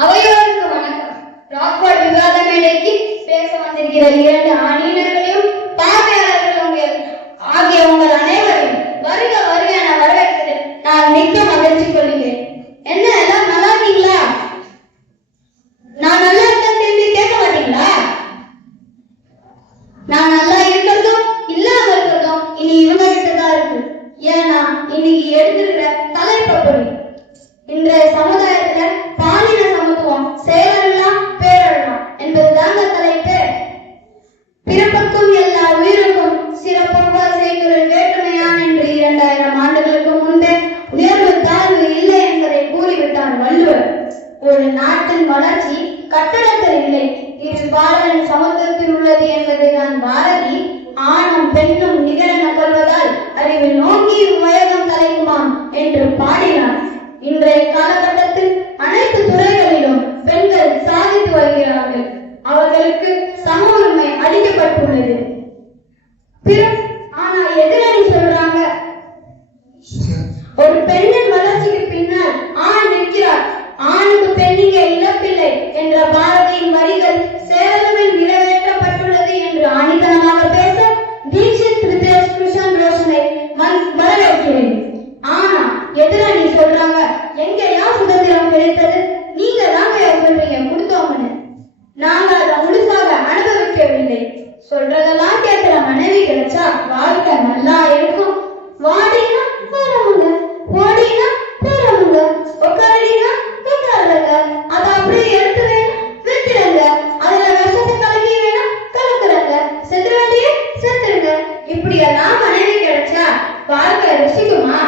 அவையோருக்கு வணக்கம். ராக்வார்ட் விவாத மேடைக்கு பேச வந்திருக்கிற இரண்டு அணியினர்களையும் பார்வையாளர்கள் ஆகிய உங்கள் அனைவரையும் வருக வருக என வரவேற்கிறேன். நான் மிக்க மகிழ்ச்சி கொள்கிறேன். என்ன எல்லாம் நல்லா இருக்கீங்களா? நான் நல்லா இருக்கேன் திரும்பி கேட்க மாட்டீங்களா? நான் நல்லா இருக்கிறதும் இல்லாம இருக்கிறதும் இனி இவங்க கிட்டதான் இருக்கு. ஏன்னா இன்னைக்கு எடுத்திருக்கிற தலைப்படி இன்றைய சமுதாயத்துல பாலின சமத்துவம் செயலெல்லாம் பேரலாம் என்பதுதாங்க தலைப்பு. பிறப்புக்கும் எல்லா உயிருக்கும் சிறப்பாக செய்கிற வேற்றுமையான் என்று 2000 ஆண்டுகளுக்கு முன்பே உயர்வு தாழ்வு இல்லை என்பதை கூறிவிட்டார் வள்ளுவர். ஒரு நாட்டின் வளர்ச்சி கட்டடத்தில் இல்லை, இது பாலன் சமத்துவத்தில் உள்ளது என்பதுதான் பாரதி. ஆணும் பெண்ணும் நிகரென கொள்வதால் அறிவில் நோக்கி உலகம் தலைக்குமாம் என்று பாடினார். இன்றைய காலகட்டத்தில் அனைத்து துறைகளிலும் பெண்கள் சாதித்து வருகிறார்கள். அவர்களுக்கு சம உரிமை அளிக்கப்பட்டுள்ளது. ஆனா எதிரணி சொல்றாங்க, ஒரு பெண்ணின் வளர்ச்சிக்கு பின்னால் ஆண் நிற்கிறார், ஆணுக்கு பெண்ணிங்க இழப்பில்லை என்ற பாரதியின் வரிகள் சேலமில் நிறைவேற்றப்பட்டுள்ளது என்று ஆணித்தனமாக பேச தீட்சித் ரிதேஷ் கிருஷ்ணன் ரோஷனை வரவேற்கிறேன். ஆனா எதிரணி சொல்றாங்க, எங்கயா சுதந்திரம் கிடைத்தது? நீங்க தாங்க சொல்றீங்க கொடுத்தோம்னு. நாங்க அதை முழுசாக அனுபவிக்கவில்லை. சொல்றதெல்லாம் கேட்கிற மனைவி கிடைச்சா வாழ்க்கை நல்லா இருக்கும். வாடினா போறவங்க, ஓடினா போறவங்க, உட்காரினா உட்காருங்க, அதை அப்படியே எடுத்து வேணும் வித்துருங்க, அதுல விஷத்தை கலக்கி வேணும் கலக்குறாங்க, செத்துற வேண்டிய செத்துருங்க. இப்படி எல்லாம் மனைவி கிடைச்சா வாழ்க்கை ருசிக்குமா?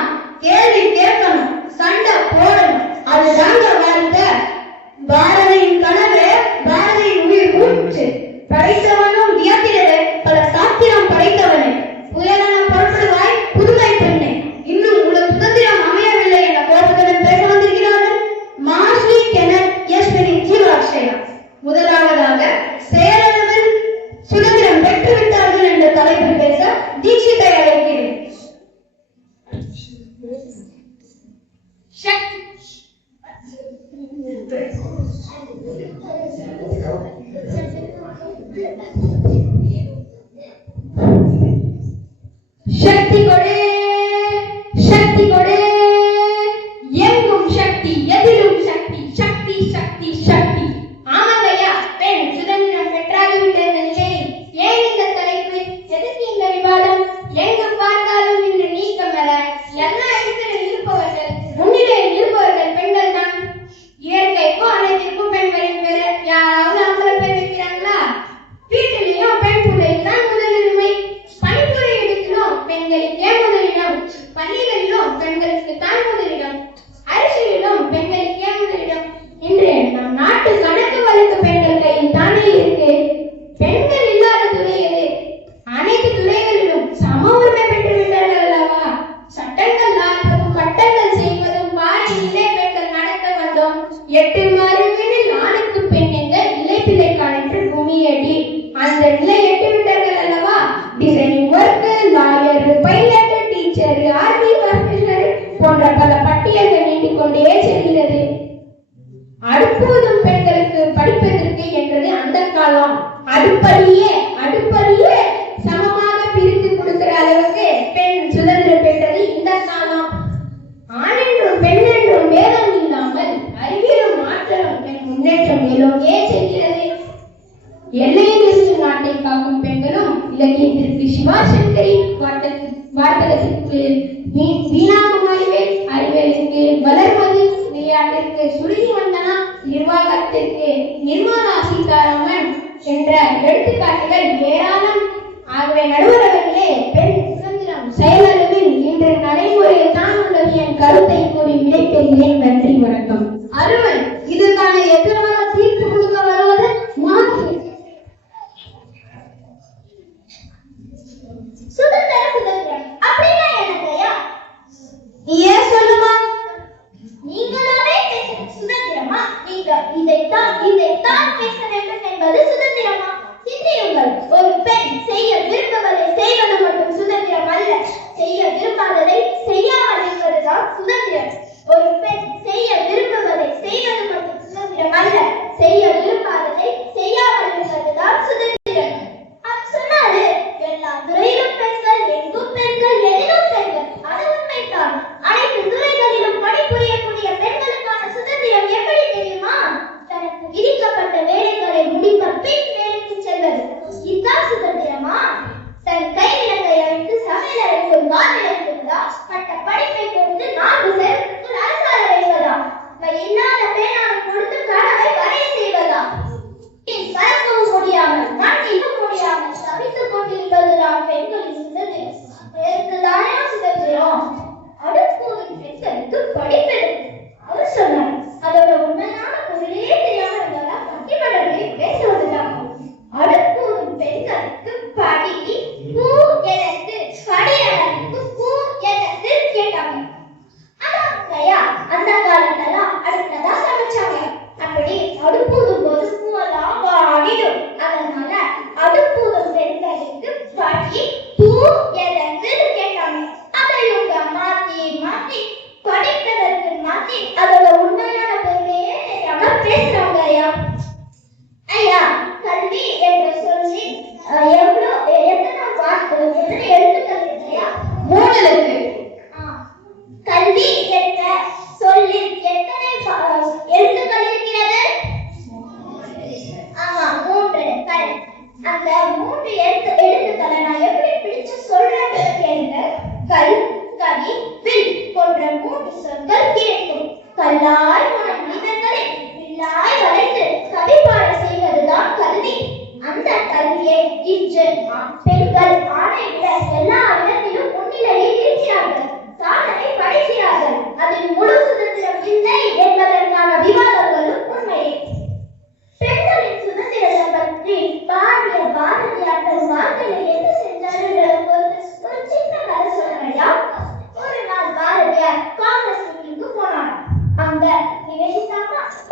கேள்வி கேட்கணும், சண்டை போடணும், அதுதாங்க வாழ்க்கை. பாரதியின் கனவு, பாரதியின் உயிர் மூச்சு. படைத்தவனும் வியத்திரவே பல சாத்திரம் படைத்தவனே, புயலென புறப்படுவாய் புதுமை பெண்ணே. இன்னும் உங்களுக்கு சுதந்திரம் அமையவில்லை என்ற கோபத்துடன் பேச வந்திருக்கிறார்கள் மாஸ்லி கெனட் யஸ்வினி ஜீவாக்ஷயா. முதலாவதாக செயலளவில் சுதந்திரம் பெற்றுவிட்டார்கள் என்ற தலைப்பில் பேச தீட்சித்தை அழைக்கிறேன். சக்தி கொடே, சக்தி கொடே, எங்கும் சக்தி, எதிலும் சக்தி, சக்தி சக்தி சக்தி. ஆமாங்கய்யா, பெண் சுதந்திரம் பெற்றாகிவிட்டது. ஏன் இந்த தலைப்பு, எதுக்கு இந்த விவாதம்? எங்கு பார்த்தாலும் இன்று நீக்கம் வர எல்லா இடத்திலும் இருப்பவர்கள், முன்னிலையில் இருப்பவர்கள் பெண்கள் தான். இயற்கைக்கும் அனைத்திற்கும் பெண்களின் பேர் யாராவது அவங்களை பேர் வைக்கிறாங்களா? வீட்டிலேயும் பெண் பிள்ளைக்கு தான் முதலுரிமை. பணிபுரி இடத்திலும் பெண்களுக்கே முதலிடம், பள்ளிகளிலும் பெண்களுக்கு தான் முதலிடம், அரசியலிலும் பெண்களுக்கே முதலிடம். இன்று நம் நாட்டு கணக்கு வழக்கு பெண்கள் கையில் தானே இருக்கு. பெண்கள் இல்லாத துறை எது? அனைத்து துறைகளிலும் சம உரிமை பெற்று விட்டார்கள் அல்லவா? சட்டங்கள் ஆற்றவும் பட்டங்கள் செய்வதும் பாரியிலே பெண்கள் நடக்க வந்தோம். 8 மாறுகளில் ஆணுக்கு பெண் என்ற இலை பிள்ளை காலத்து பூமியடி அந்த நிலை எட்டு விட்டார்கள் அல்லவா? Designing worker, lawyer, pilot, teacher, army officer போன்ற பல பட்டியல்கள் நீட்டிக்கொண்டே செல்கிறது. அடுப்பூதும் பெண்களுக்கு படிப்பதற்கு என்றது அந்த காலம். அடுப்படியே சமமாக பிரித்து கொடுக்கிற அளவுக்கு பெண் சுதந்திரம் பெற்றது இந்த காலம். ஆண் என்றும் பெண் என்றும் வேதம் இல்லாமல் அறிவியலும் ஆற்றலும் பெண் முன்னேற்றம் மேலோங்கே செல்கிறது. எல்லையில் இருந்து நாட்டை காக்கும் பெண்களும் இலக்கியத்திற்கு சிவா சங்கரி, வார்த்தகத்திற்கு வீணாகுமாரிவேல், அறிவியலுக்கு வளர்மதி, விளையாட்டிற்கு சுருதி வந்தனா, நிர்வாகத்திற்கு நிர்மலா சீதாராமன் என்ற எடுத்துக்காட்டுகள் ஏராளம். ஆகவே நடுவர்களே, பெண் சுதந்திரம் செயலளவில் இன்று நடைமுறையில் தான் உள்ளது என் கருத்தை கூறி விடைபெறுகிறேன். நன்றி, வணக்கம். அருமை. இதுக்கான எதிரான தீர்ப்பு கொடுக்க வருவது சுதந்திரம் அப்படின்னா என்னங்கய்யா? ஏன் சொல்லுமா? நீங்களாவே பேசுற சுதந்திரமா? நீங்க இதைத்தான் பேச வேண்டும் என்பது சுதந்திரமா? சிந்தியுங்கள். ஒரு பெண் செய்ய விரும்புவதை செய்வது மட்டும் சுதந்திரம் அல்ல, செய்ய விரும்பாததை செய்யாமல் இருப்பதுதான் சுதந்திரம். ஒரு பெண் செய்ய விரும்புவதை செய்வது மட்டும் சுதந்திரம்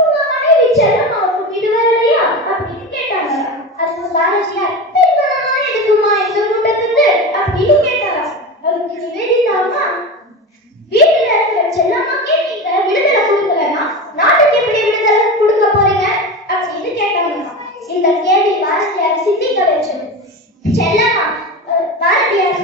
உங்க மனைவி செல்லம் அவருக்கு இது வரலையா அப்படின்னு கேட்டாங்க. அதுக்கு பாரதியார் பெண்களெல்லாம் எதுக்குமா இந்த கூட்டத்துக்கு அப்படின்னு கேட்டாரா. அதுக்கு நிவேதிதாமா வீட்டுல இருக்கிற செல்லம்மாக்கே நீங்க விடுதலை கொடுக்கலன்னா நாட்டுக்கு எப்படி விடுதலை கொடுக்க போறீங்க அப்படின்னு கேட்டாங்க. இந்த கேள்வி பாரதியார் சிந்திக்க வச்சது. செல்லம்மா பாரதியார்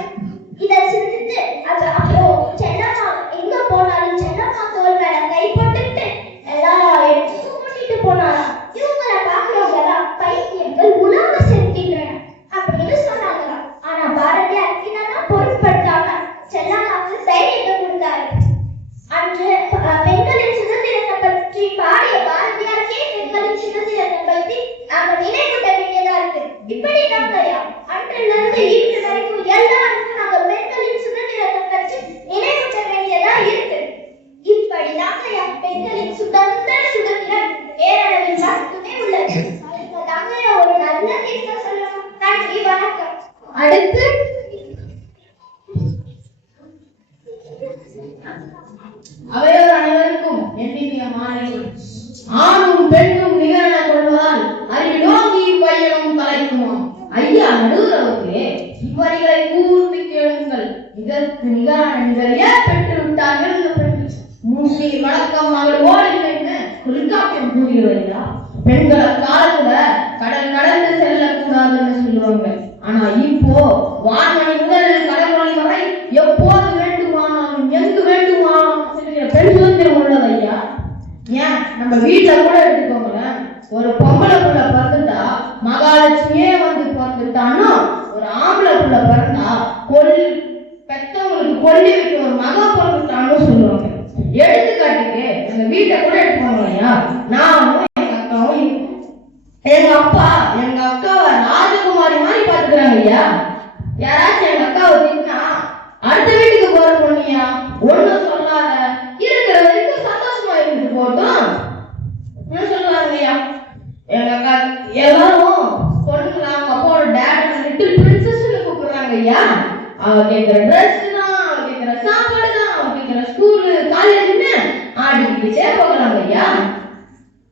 இத சிந்தித்து அப்புறம் செல்லம்மா எங்க போனாலும் செல்லம்மா தோல் மேல கை போட்டுட்டு எல்லா இடத்துக்கும் கூட்டிட்டு போனாரா. இவங்களை பாக்குறவங்க எல்லாம் பைத்தியங்கள் உலக செலுத்தின்றன அப்படின்னு சொன்னாங்களா. ஆனா பாரதியார் இதெல்லாம் பொருட்படுத்தாம செல்லம்மாவுக்கு தைரியத்தை கொடுத்தாரு. அன்று பெண்களின் சுதந்திரத்தை பற்றி பாடிய பாரதியாருக்கே பெண்களின் சுதந்திரத்தை பற்றி நாம நினைவுட்ட வேண்டியதா இருக்கு. இப்படி நம்மையா அன்றிலிருந்து இன்று வரைக்கும் எல்லாருக்கும் நாங்க பெண்களின் சுதந்திரத்தை பற்றி நினைவுட்ட வேண்டியதா இருக்கு. இப்படி நாமையா பெண்களின் சுதந்திரம் பேரளவில் மட்டுமே உள்ளது. அதுக்கு நாமையா ஒரு நல்ல தீர்க்க சொல்லணும். நன்றி, வணக்கம். அடுத்து அவையோர் அனைவருக்கும் எண்ணிக்கைய மாலை. ஆணும் பெண்ணும் நிகழ கொள்வதால் அறிவிலோங்கி பையனும் தலைக்குமாம். ஐயா நடுவரவர்களே, இவ்வரிகளை கூர்ந்து கேளுங்கள். இதற்கு நிகரான நிகழையே பெற்று விட்டார்கள். மூசி வழக்கம் அவள் ஓடின தொல்காப்பியம் கூறுகிறீர்களா? பெண்களை காலத்துல கடல் கடந்து செல்லக்கூடாதுன்னு சொல்லுவாங்க. ஆனா இப்போ வான்மணி முதல் கடற்கரை வரை எப்போது வேண்டுமானாலும் எங்கு வேண்டுமானாலும் பெண் சுதந்திரம் உள்ளது ஐயா. ஏன் நம்ம வீட்டுல கூட எடுத்துக்கோங்களேன். ஒரு பொம்பளை புள்ள பிறந்துட்டா மகாலட்சுமியே வந்து பிறந்துட்டான்னா, ஒரு ஆம்பளை புள்ள பிறந்தா பெத்தவங்களுக்கு கொல்லி விட்டு ஒரு மகா பிறந்துட்டான்னு சொல்லுவாங்க. எடுத்துக்காட்டுக்கு எங்க வீட்டை கூட எடுத்துக்கோங்க ஐயா. நானும் எங்க அக்காவும் எங்க அக்காவை ராஜகுமாரி மாதிரி பாத்துக்கிறாங்க ஐயா. யாராச்சும் எங்க அக்காவை திட்டினா அடுத்த வீட்டுக்கு போற பொண்ணியா ஒண்ணும் சொல்லாத, இருக்கிற வரைக்கும் சந்தோஷமா இருந்துட்டு போட்டோம் சொல்லுவாங்க ஐயா. எங்க அக்கா எல்லாரும் பொண்ணுங்களா அவங்க அப்பாவோட டேட் லிட்டில் பிரின்சஸ்ன்னு கூப்பிடுறாங்க ஐயா. அவ கேட்கிற ட்ரெஸ் தான், அவ கேட்கிற சாப்பாடு தான், அவ கேட்கிற ஸ்கூலு காலேஜ்னு ஆடிக்கிட்டே போகிறாங்க ஐயா.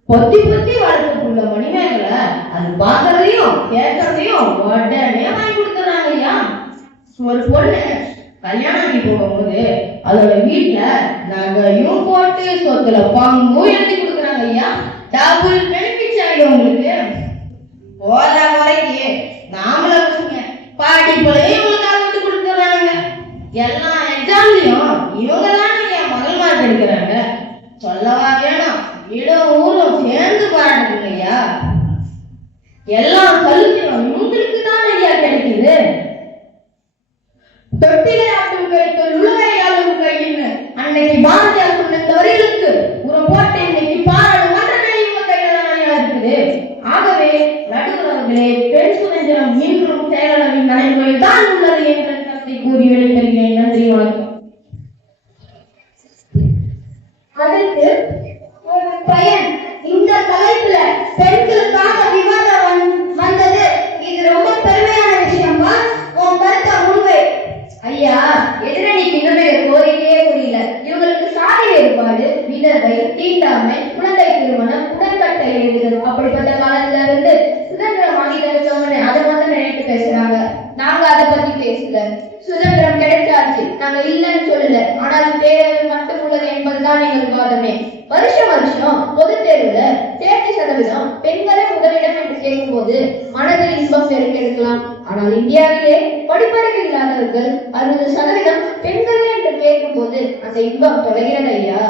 பொத்தி பொத்தி வளர்க்கக்குள்ள மணிமேகலை அது பார்க்கறதையும் கேட்கறதையும் உடனே வாங்கி கொடுத்துறாங்க ஐயா. ஒரு பொண்ணு கல்யாணம் போகும்போது அதோட வீட்டுல நகையும் போட்டு சொத்துல பங்கும் எழுதி கொடுக்குறாங்க ஐயா. டபுள் பெனிஃபிட்ஸ் ஆகிடும் உங்களுக்கு. போற வரைக்கு நாமள படிப்புலையும் இவங்களுக்காக விட்டு கொடுத்துறாங்க. எல்லா எக்ஸாம்லயும் இவங்க தானே என் மகள் மார்க் எடுக்கிறாங்க. சொல்லவா வேணும், இடம் ஊரும் சேர்ந்து பாடுறது ஐயா. எல்லாம் சலுகையும் இவங்களுக்கு தான் ஐயா கிடைக்குது. தொட்டிலை ஆட்டும் கைக்கு உலகை ஆளும் கையின்னு அன்னைக்கு பாரதியார் சொன்ன இந்த வரிகளுக்கு ஒரு போட்டு இன்னைக்கு பாராளுமன்ற இவங்க கையில இருக்குது. ஆகவே நடுவர்களே, பெண் சுதந்திரம் இன்றும் செயலளவின் நடைமுறையில் தான் உள்ளது என்ற கருத்தை கூறி வெளிப்படுகிறேன். நன்றி, வணக்கம். அதற்கு ஒரு பையன், இந்த தலைப்புல பெண்களுக்காக விவாதம் வந்தது, இது ரொம்ப பெருமையான விஷயமா, உன் கருத்தை முன்வை. ஐயா, எதிரணிக்கு இன்னுமே கோரிக்கையே புரியல. இவங்களுக்கு சாதி வேறுபாடு, விதவை, தீண்டாமை, குழந்தை திருமணம், உடன்கட்டை எழுதுகிறது. அப்படிப்பட்ட காலத்துல இருந்து சுதந்திரம் வாங்கி தருவோம்னு அதை மட்டும் நினைத்து பேசுறாங்க. நாங்க அதை பத்தி பேசல. சுதந்திரம் கிடைச்சாச்சு, நாங்க இல்லைன்னு சொல்லல. ஆனால் தேர்வு மட்டும் உள்ளது என்பதுதான் எங்கள் வாதமே. வருஷம் பொது தேர்வுல தேர்ச்சி சதவீதம் பெண்களே முதலிடம் என்று கேட்கும் போது மனதில் இன்பம் பெருக்கெடுக்கலாம். ஆனால் இந்தியாவிலே படிப்பறிவு இல்லாதவர்கள் 60% பெண்களே என்று கேட்கும் போது அந்த இன்பம் தொலைகிறது ஐயா.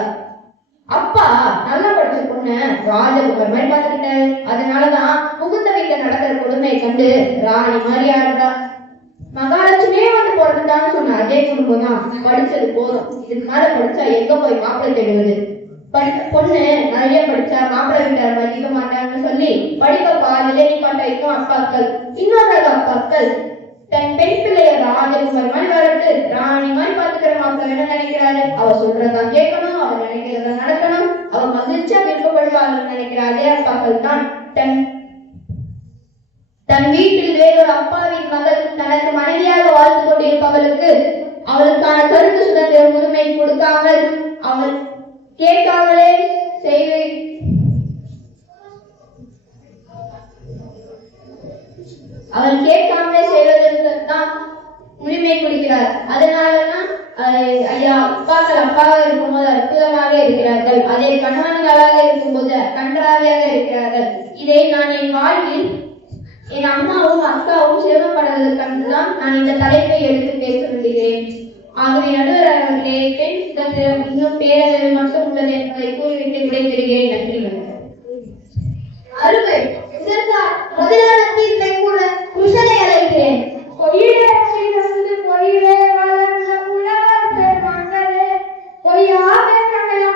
அப்பா நல்லா படிச்ச பொண்ணு ராஜகுமார் மாதிரி பார்த்துக்கிட்டாரு. அதனாலதான் புகுந்த வீட்டுல நடக்கிற கொடுமையை கண்டு ராணி மாதிரி ஆடுறா. மகாலட்சுமியே வந்து பிறந்துட்டான்னு சொன்ன அதே குடும்பம் தான் படிச்சது போதும், இதுக்கு மேல படிச்சா எங்க போய் மாப்பிள்ளை தேடுவது, பொண்ணு நிறைய படிச்சா மாப்பிள்ளை வீட்டார் மதிக்க மாட்டாங்கன்னு சொல்லி படிப்பை பாதிலே நிப்பாட்டும் அப்பாக்கள். இன்னொரு அப்பாக்கள் தன் பெண் பிள்ளைய ராஜகுமார் மாதிரி வளர்த்து ராணி மாதிரி பாத்துக்கிற மாப்பிள்ளை என்ன நினைக்கிறாரு, அவ சொல்றதான் கேட்கணும், அவ நினைக்கிறத நடக்கணும், அவ மகிழ்ச்சியா விருப்பப்படுவார்கள் நினைக்கிற அதே அப்பாக்கள் தான் தன் வீட்டில் வேறொரு அப்பாவின் மகள் தனக்கு மனைவியாக வாழ்ந்து கொண்டிருப்பவளுக்கு அவளுக்கான கருத்து சுதந்திர உரிமை கொடுக்காமல் அவள் கேட்காமலே செய்து அவன் கேட்காமலே செய்வதற்கு தான் உரிமை கொடுக்கிறார். அதனாலதான் ஐயா அப்பாக்கள் அப்பாவாக இருக்கும்போது அற்புதமாக இருக்கிறார்கள், அதே கணவன்களாக இருக்கும்போது கன்றாவியாக இருக்கிறார்கள். இதை நான் என் வாழ்வில் என் அம்மாவும் அக்காவும் சிரமப்படுவதற்கு கண்டுதான் நான் இந்த தலைப்பை எடுத்து பேச விடுகிறேன். ஆகவே நடுவர் அவர்களே, பெண் சுதந்திரம் இன்னும் பேரளவு மட்டும் உள்ளது என்பதை கூறிவிட்டு விடைபெறுகிறேன். நன்றி. அருமை. முதலான தீர்ப்பை கூட குஷலை அழைக்கிறேன். பொய்யிலே செய்தது பொய்யிலே வளர்ந்த உழவர் பெருமக்களே, பொய்யாக கண்ணையா.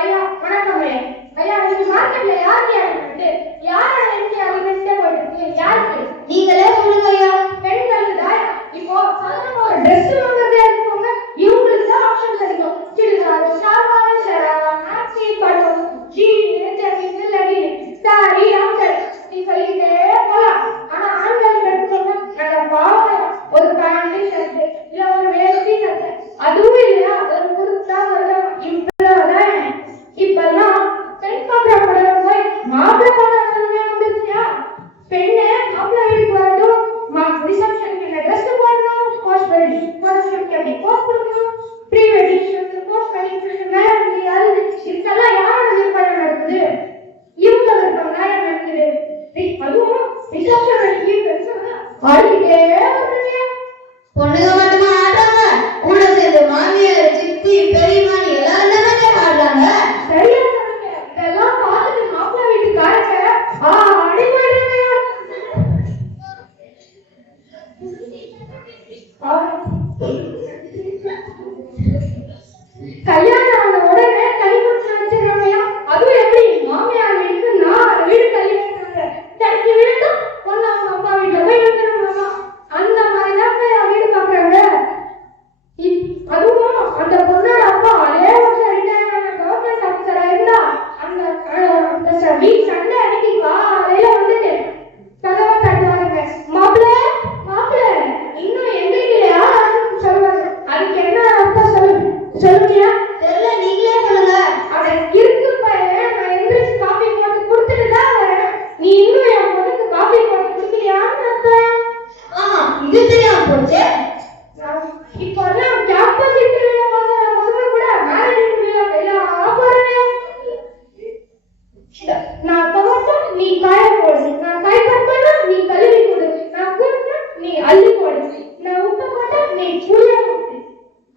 ஐயா வணக்கம் ஐயா. ஐயா இந்த மார்க்கெட்ல யார் யாருக்கு யாரை எனக்கு அறிவித்தே போயிட்டு யாருக்கு? நீங்களே சொல்லுங்க ஐயா. பெண்களுக்கு தான் இப்போ சாதாரண ஒரு ட்ரெஸ் வாங்குறதே இருக்கவங்க இவங்களுக்கு தான் ஆப்ஷன் கிடைக்கும். சிறுதாரு ஷால்வாரு ஷராவா நாக்ஸி பட்டம் ஜீன் ஜெகின் லெகின் சாரி லாங்கர் நீ சொல்லிட்டே போலாம். ஆனா ஆண்கள் எடுத்துக்கோங்க, நல்ல பாவம் ஒரு பேண்ட் ஷர்ட் இல்ல ஒரு வேஷ்டி சட்டை, அதுவும் இல்லையா ஒரு குர்தா வரும். இவ்வளவுதான். இப்பெல்லாம் பெண் பார்க்க போய் மாப்பிள்ளை பார்க்க வந்துருச்சியா? பெண்ணு மாப்பிள்ளை வீட்டுக்கு வரட்டும், ரிசப்ஷனுக்கு இந்த ட்ரெஸ் போடணும், போஸ்ட் வெட்டிங் எப்படி போஸ்ட் கொடுக்கணும், pre wedding shoot post wedding marriage யாரு இதுக்கெல்லாம் யாரோட விருப்பம் நடக்குது? இவங்க விருப்பம் தான் நடக்குது. அதுவும் ரிசப்ஷன் வெட்டிங் ஆடிக்கிட்டே வருதுயா. பொண்ணுங்க மட்டுமா ஆடுறாங்க, கூட சேர்ந்து மாமியார் சித்தி பெரியம்மா எல்லாரும் தானே ஆடுறாங்க. சரியா சொன்னீங்க. இதெல்லாம் பார்த்துட்டு மாப்பிள்ளை வீட்டுக்காரங்க அடிமையா கல்யாணம் ஆன உடனே கல்யாணம் வச்சிருக்காங்கயா. அதுவும் எப்படி மாமியார் வீட்டுக்கு 4 வீடு கல்யாணம் தடுக்கி வீடு பொண்ணு அவங்க அப்பா வீட்டுல போய் வந்துருவாங்க. அந்த மாதிரிதான் வீடு பாக்குறாங்க. அதுவும் அந்த பொண்ணோட அப்பா அதே வருஷம் ரிட்டையர் கவர்மெண்ட் ஆபீசரா இருந்தா அந்த வீக் சண்டே அன்னைக்கு காலையில வந்துட்டு கதவை தட்டுவாங்க. மாப்பிள்ள மாப்பிள்ள இன்னும் எந்திரிக்கலையா சொல்லுவாங்க. அதுக்கு என்ன அர்த்தம் சொல்லுங்க? தெரியல, நீங்களே சொல்லுங்க. அதை இருக்கு பையன், நான் எந்திரிச்சு காஃபி போட்டு கொடுத்துட்டு தான் வரேன். நீ இன்னும் என் பொண்ணுக்கு காஃபி போட்டு கொடுக்கலையான்னு அர்த்தம். ஆமா, இது தெரியாம போச்சு. இப்போ எல்லாம் கேம்பஸ் இன்டர்வியூல பசங்க கூட மேரேஜ் இன்டர்வியூல எல்லாம் போறாங்க. நான் துவட்டும் நீ காய போடு, நான் காய் கட்டனா நீ கழுவி கொடு, நான் கூட்ட நீ அள்ளி போடு, நான் உப்பு போட்டா நீ புளிய போடு.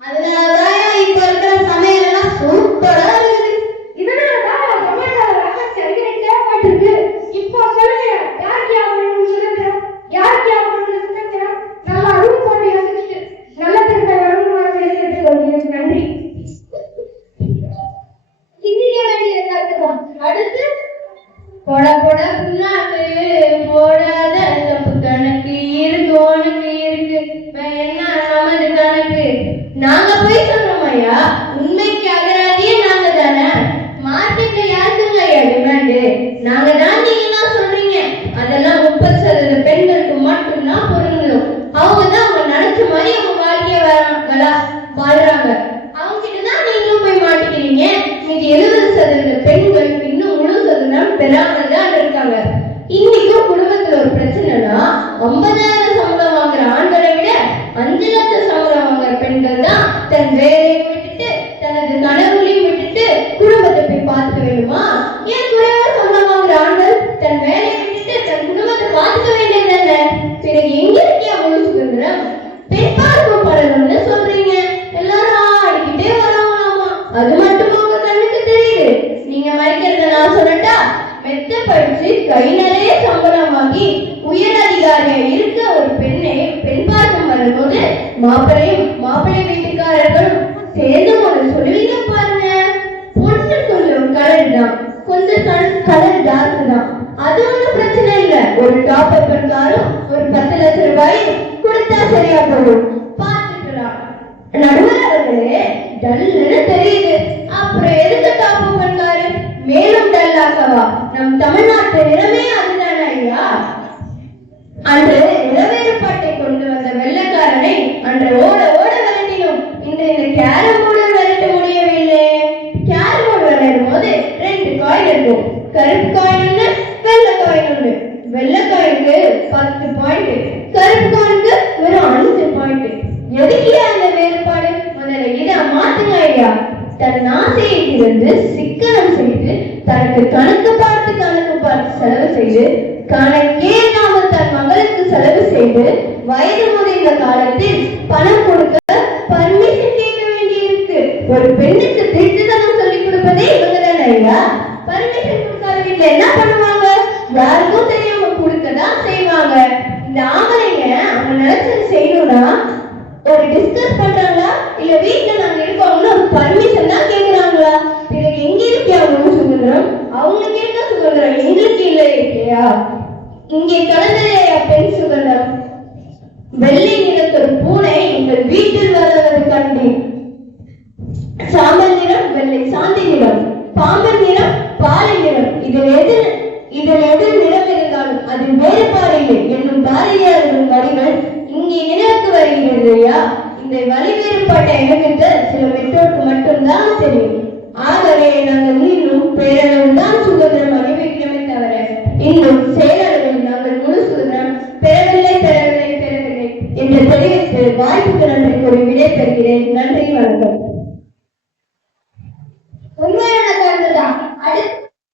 அதனாலதான் இப்ப இருக்கிற சமையல் எல்லாம் சூப்பரா இருக்குது. இதனாலதான் சமையல்கார வேலை சரியா போயிட்டு இப்போ சொல்லுங்க, யாருக்கு ஆகணும்னு சுதந்திரம், யாருக்கு ஆகணும்னு சுதந்திரம்? நல்லா அறிவு போட்டு யோசிச்சுட்டு நல்ல திரும்ப வரணும்னு எழுதிட்டு கொள்கிறேன். நன்றி. சிந்திக்க வேண்டியது கருத்துதான். அடுத்து போட போட புண்ணாக்கு போடாத தப்பு கணக்கு இருக்கு உனக்கு இருக்கு என்ன நமது கணக்கு. நாங்க போய் சொல்றோம் ஐயா, உண்மைக்கு அகராதியே நாங்க தானே. மார்க்கெட்ல யாருக்குங்க ஐயா டிமாண்டு? நாங்க தான், நீங்க தான் சொல்றீங்க. அதெல்லாம் 30% பெண்களுக்கு மட்டும்தான் பொருந்தும். அவங்க தான் அவங்க நினைச்ச மாதிரி அவங்க வாழ்க்கைய வாழ்றாங்க. அவங்க கிட்டதான் நீங்களும் போய் மாட்டிக்கிறீங்க. இன்னைக்கு 70% பெண்கள் இன்னும் முழு சுதந்திரம் பெறாமல் தான் இருக்காங்க. இன்னைக்கும் குடும்பத்துல ஒரு பிரச்சனைனா 50,000 சம்பளம் வாங்குற ஆண்களை விட 5 லட்சம் சம்பளம் வாங்குற பெண்கள் தான் தன் வேலையை விட்டுட்டு தனது கனவுகளையும் விட்டுட்டு குடும்பத்தை போய் பார்த்துக்க வேண்டுமா? ஏன் குறைவா சம்பளம் வாங்குற ஆண்கள் தன் வேலையை விட்டுட்டு தன் குடும்பத்தை பார்த்துக்க வேண்டியது? பிறகு எங்க இருக்கியா முழு சுதந்திரம்? பெண் பார்க்கப்படணும்னு சொல்றீங்க, எல்லாரும் ஆடிக்கிட்டே வராங்களாமா. அது மட்டும் உங்க கண்ணுக்கு தெரியுது. நீங்க மறைக்கிறத நான் சொல்லட்டா? மெத்த படிச்சு கை நிறைய சம்பளம் வாங்கி உயர் அதிகாரியா இருக்க ஒரு பெண்ணை பெண் பார்க்க வரும்போது மாப்பிள்ளை வீட்டுக்காரர்களும் சேர்ந்து ஒன்று சொல்லுவீங்க பாருங்க. பொண்ணு கொஞ்சம் கலர் தான், கொஞ்சம் கலர் டார்க் தான், அது ஒன்றும் பிரச்சனை இல்லை. ஒரு டாப் பெண்காரும் ஒரு 10 லட்சம் ரூபாய் கொடுத்தா சரியா போகும், பார்த்துக்கலாம். நடுவர் அவர்களே, டல்லுன்னு தெரியுது, அப்புறம் எதுக்கு டாப் பெண்காரு? மேலும் டல்லாக்கவா? நம் தமிழ்நாட்டு நிலைமை அதுதானே ஐயா. அன்று நிலவேறுபாட்டை கொண்டு வந்த வெள்ளக்காரனை அன்று ஓட ஓட விரட்டினோம். இன்று இந்த கேரம் போர்டு விரட்ட முடியவில்லை. கேரம் போர்டு விளையாடும் போது 2 காயின் இருக்கும். கருப்பு காயின் ஒண்ணு, வெள்ளை காயின் ஒண்ணு. வெள்ளைக்காய்க்கு 10 பாயிண்ட், கருப்பு காய்க்கு வெறும் 5 பாயிண்ட். எதுக்கு அந்த வேறுபாடு? முதல்ல இதை மாத்துங்க ஐயா. தன் ஆசையை திறந்து சிக்கனம் செய்து தனக்கு கணக்கு பார்த்து செலவு செய்து கணக்கே இல்லாமல் தன் மகளுக்கு செலவு செய்து வயது முதிர்ந்த காலத்தில் பணம் கொடுக்க பர்மிஷன் கேட்க வேண்டியிருக்கு. ஒரு பெண்ணுக்கு திருட்டுத்தனம் சொல்லிக் கொடுப்பதே இவங்க தானே ஐயா. பர்மிஷன் கொடுக்காத வீட்டுல என்ன பண்ணுவாங்க? யாருக்கும் தெரியாம கொடுக்கதான் செய்வாங்க. இந்த ஆம்பளைங்க அவங்க நினைச்சது செய்யணும்னா ஒரு டிஸ்கஸ் பண்றாங்களா இல்ல வீட்டுல நாங்க இருக்கோம்னு ஒரு பர்மிஷன் தான் கேக்குறாங்களா? பிறகு எங்க இருக்கே அவங்க சுதந்திரம்? அவங்களுக்கு இருக்க சுதந்திரம் எங்களுக்கு இல்லை இல்லையா? இங்கே கலந்ததையா பெண் சுதந்திரம்? வெள்ளை நிறத்தொரு பூனை எங்கள் வீட்டில் வருவது கண்டேன். சாம்பல் நிறம், வெள்ளை சாந்தி நிறம், பாம்பன் நிறம், பாலை நிறம். இதில் எது நிறம் இருந்தாலும் அதில் வேறுபாடு இல்லை என்னும் பாரதியாரின் வரிகள் இங்கே நினைவுக்கு வருகிறதையா? இந்த வரி வேறுபாட்டை அனுபவித்த சில பெற்றோருக்கு மட்டும்தான் தெரியும். ஆகவே நாங்கள் இன்னும் பேரளவில் தான் சுதந்திரம் அனுபவிக்கிறோமே தவிர இன்னும் செயலளவில் நாங்கள் முழு சுதந்திரம் பெறவில்லை என்று தெரிவித்து வாய்ப்புக்கு நன்றி கூறி விடை பெறுகிறேன். நன்றி.